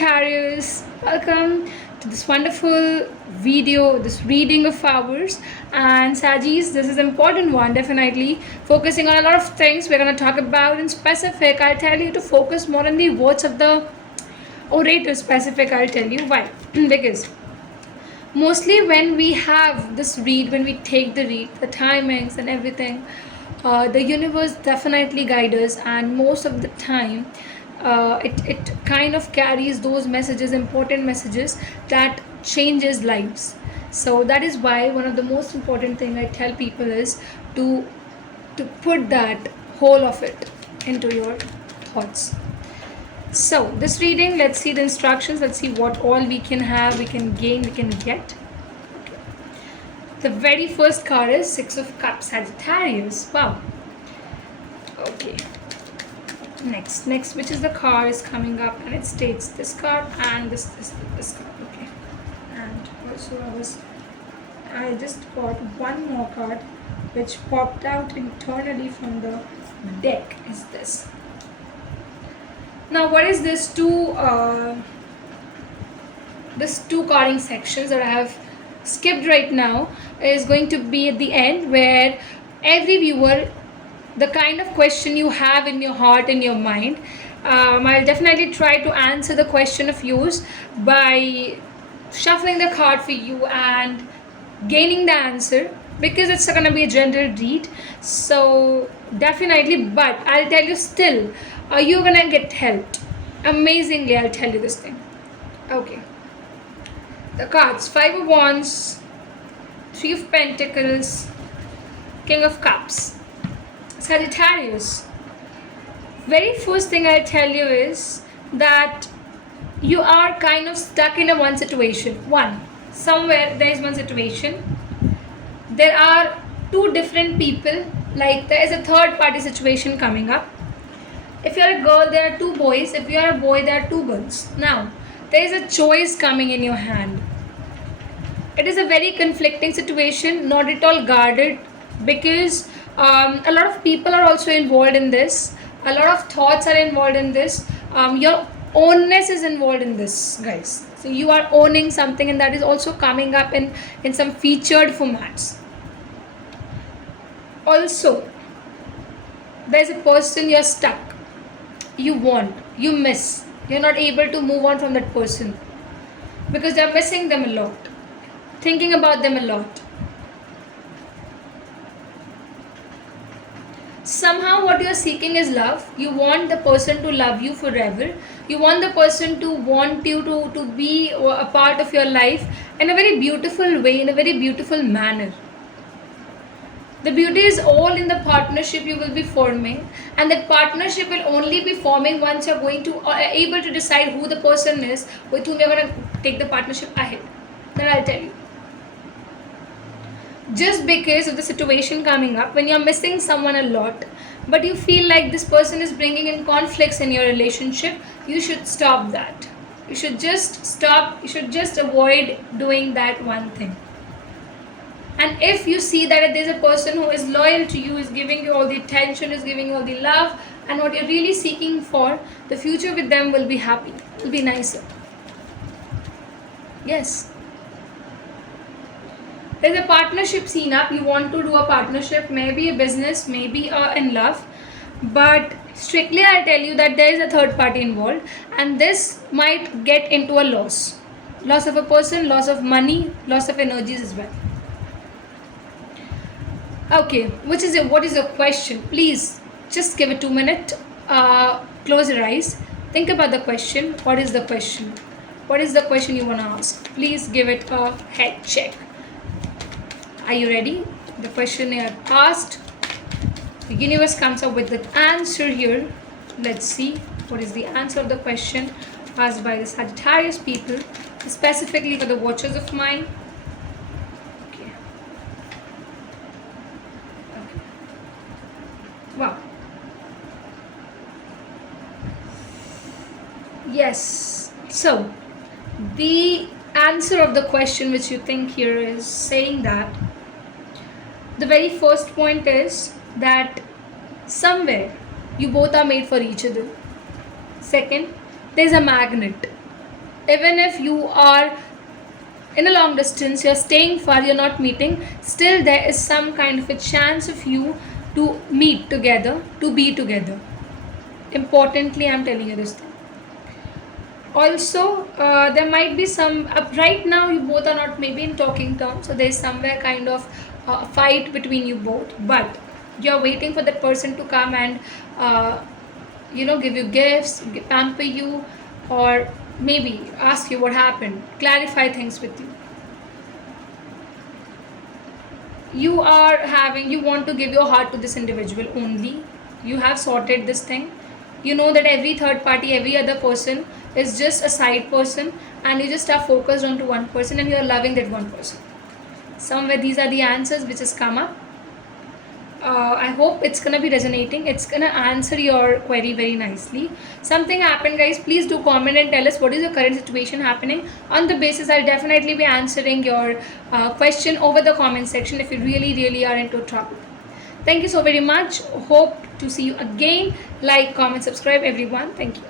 Sagittarius, welcome to this wonderful video, this reading of ours. And Sagis, this is an important one, definitely focusing on a lot of things we're going to talk about in specific. I'll tell you to focus more on the words of the orator specific. I'll tell you why. Because mostly when we have this read, when we take the read, the timings and everything, the universe definitely guides us, and most of the time it kind of carries those messages, important messages that changes lives. So that is why one of the most important thing I tell people is to put that whole of it into your thoughts. So this reading, let's see the instructions, let's see what all we can have, we can gain, we can get. The very first card is Six of Cups, Sagittarius. Wow. Okay. Next, which is the card is coming up, and it states this card and this card. Okay. And also I just got one more card which popped out internally from the deck is this. Now what is this two carding sections that I have skipped right now is going to be at the end, where every viewer, the kind of question you have in your heart, in your mind, I'll definitely try to answer the question of yours by shuffling the card for you and gaining the answer, because it's going to be a general read. So definitely, but I'll tell you still, you're going to get helped amazingly. I'll tell you this thing. Okay. The cards: Five of Wands, Three of Pentacles, King of Cups. Sagittarius, very first thing I'll tell you is that you are kind of stuck in a one situation. Somewhere there is one situation. There are two different people, like there is a third party situation coming up. If you're a girl, there are two boys. If you're a boy, there are two girls. Now, there is a choice coming in your hand. It is a very conflicting situation, not at all guarded, because a lot of people are also involved in this. A lot of thoughts are involved in this. Your ownness is involved in this, guys. So you are owning something, and that is also coming up in some featured formats. Also, there's a person you're stuck. You want, you miss. You're not able to move on from that person because you're missing them a lot, thinking about them a lot. Somehow what you're seeking is love. You want the person to love you forever. You want the person to want you to be a part of your life in a very beautiful way, in a very beautiful manner. The beauty is all in the partnership you will be forming, and that partnership will only be forming once you're going to able to decide who the person is with whom you're going to take the partnership ahead. Then I'll tell you. Just because of the situation coming up, when you're missing someone a lot, but you feel like this person is bringing in conflicts in your relationship, you should stop that. You should just stop. You should just avoid doing that one thing. And if you see that there's a person who is loyal to you, is giving you all the attention, is giving you all the love, and what you're really seeking for, the future with them will be happy, will be nicer. Yes. There's a partnership scene up. You want to do a partnership, maybe a business, maybe in love. But strictly I'll tell you that there is a third party involved, and this might get into a loss. Loss of a person, loss of money, loss of energies as well. Okay, what is your question? Please just give it 2 minutes. Close your eyes. Think about the question. What is the question? What is the question you want to ask? Please give it a head check. Are you ready? The question is asked. The universe comes up with the answer here. Let's see what is the answer of the question asked by the Sagittarius people, specifically for the watchers of mine. Wow. Yes. So, the answer of the question which you think here is saying that the very first point is that somewhere you both are made for each other. Second, there's a magnet. Even if you are in a long distance, you're staying far, you're not meeting, still there is some kind of a chance of you to meet together, to be together. Importantly, I'm telling you this thing. Also, there might be some right now you both are not maybe in talking terms, so there's somewhere kind of fight between you both, but you're waiting for that person to come and uh, give you gifts, pamper you, or maybe ask you what happened, clarify things with you. You want to give your heart to this individual only. You have sorted this thing. You know that every third party, every other person is just a side person, and you just are focused onto one person and you are loving that one person. Somewhere these are the answers which has come up. I hope it's gonna be resonating. It's gonna answer your query very nicely. Something happened, guys. Please do comment and tell us what is the current situation happening. On the basis, I'll definitely be answering your question over the comment section if you really, really are into trouble. Thank you so very much. Hope to see you again. Like, comment, subscribe, everyone. Thank you.